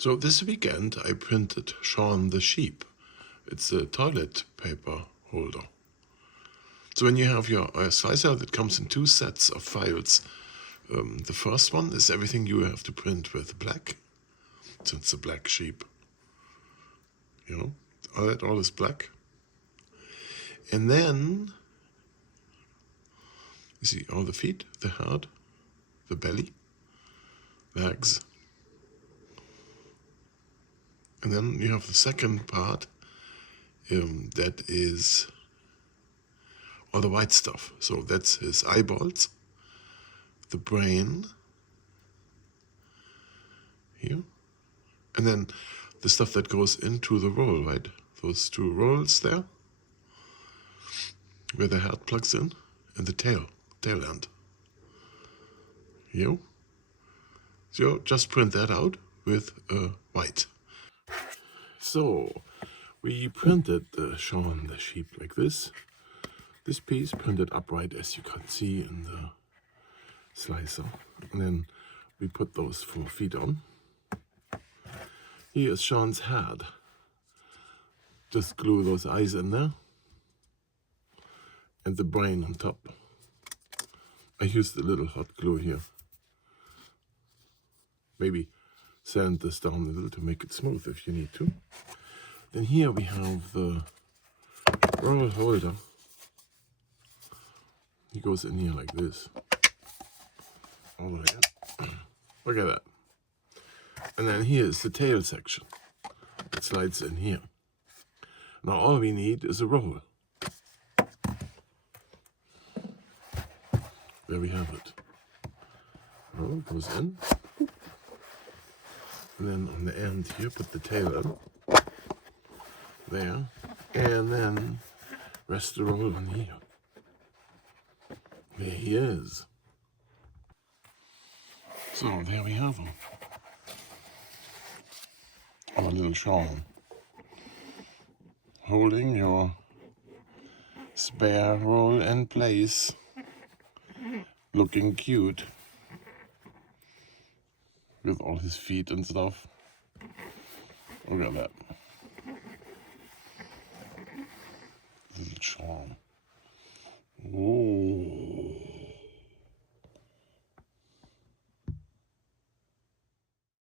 So this weekend I printed Shaun the sheep. It's a toilet paper holder. So when you have your slicer that comes in two sets of files, the first one is everything you have to print with black. So it's a black sheep. You know, all is black. And then you see all the feet, the head, the belly, legs. And then you have the second part that is all the white stuff. So that's his eyeballs, the brain here, and then the stuff that goes into the roll, right? Those two rolls there, where the head plugs in, and the tail end. You. So just print that out with white. So we printed the Shaun the sheep like this. This piece printed upright, as you can see in the slicer. And then we put those 4 feet on. Here is Shaun's head. Just glue those eyes in there. And the brain on top. I used a little hot glue here. Maybe sand this down a little to make it smooth if you need to. Then here we have the roll holder. He goes in here like this. All the way in. Look at that. And then here is the tail section. It slides in here. Now all we need is a roll. There we have it. Roll goes in. And then on the end here, put the tail in. There. And then rest the roll on here. There he is. So there we have him. Our little Shaun. Holding your spare roll in place. Looking cute. With all his feet and stuff. Look at that. Little Shaun.